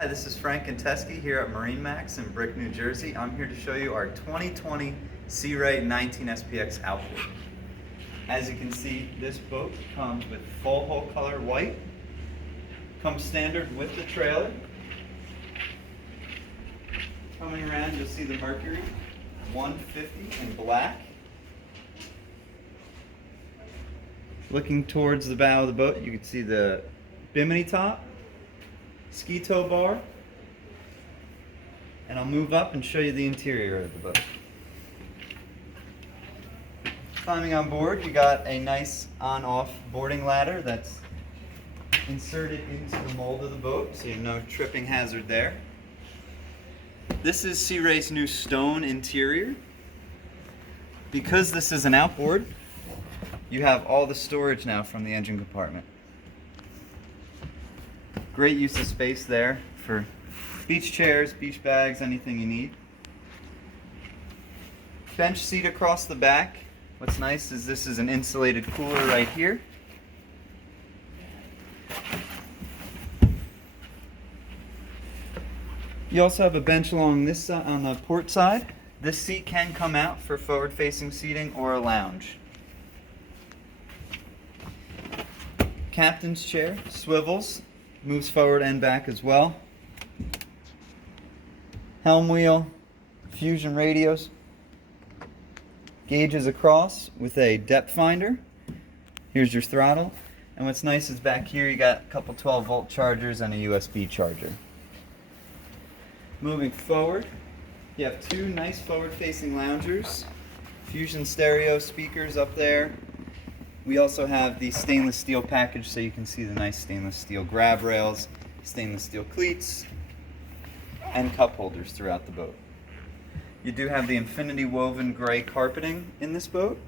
Hi, this is Frank and Teskey here at MarineMax in Brick, New Jersey. I'm here to show you our 2020 Sea Ray 19 SPX Outboard. As you can see, this boat comes with full hull color white, comes standard with the trailer. Coming around, you'll see the Mercury 150 in black. Looking towards the bow of the boat, you can see the bimini top, ski tow bar, and I'll move up and show you the interior of the boat. Climbing on board, you got a nice on-off boarding ladder that's inserted into the mold of the boat, so you have no tripping hazard there. This is Sea Ray's new stone interior. Because this is an outboard, you have all the storage now from the engine compartment. Great use of space there for beach chairs, beach bags, anything you need. Bench seat across the back. What's nice is this is an insulated cooler right here. You also have a bench along this side, on the port side. This seat can come out for forward-facing seating or a lounge. Captain's chair swivels, moves forward and back as well. Helm wheel, fusion radios, gauges across with a depth finder. Here's your throttle, and what's nice is back here you got a couple 12-volt chargers and a USB charger. Moving forward, you have two nice forward-facing loungers, fusion stereo speakers up there. We also have the stainless steel package so you can see the nice stainless steel grab rails, stainless steel cleats, and cup holders throughout the boat. You do have the infinity woven gray carpeting in this boat.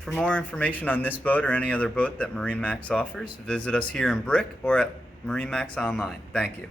For more information on this boat or any other boat that MarineMax offers, visit us here in Brick or at MarineMax online. Thank you.